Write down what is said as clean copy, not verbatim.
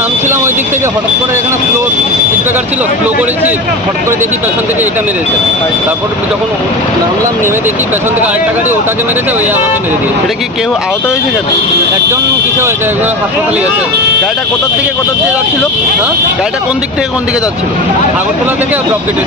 নামছিলাম ওই দিক থেকে, হঠাৎ করে এখানে স্লো স্পিড ব্রেকার ছিল, স্লো করেছি, হঠাৎ করে দেখি পেছন থেকে এটা মেরেছে। তারপর যখন নামলাম, নেমে দেখি পেছন থেকে আরেকটা গাড়ি ওটাকে মেরেছে, ওই আমাকে মেরে দিয়েছে। এটা কি কেউ আহত হয়েছে? কেন একজন কিছু হয়েছে, একজন হাসপাতালে গেছে। গাড়িটা কোথা থেকে যাচ্ছিল? হ্যাঁ, গাড়িটা কোন দিক থেকে কোন দিকে যাচ্ছিল? আগরতলা থেকে ড্রপ গেটে।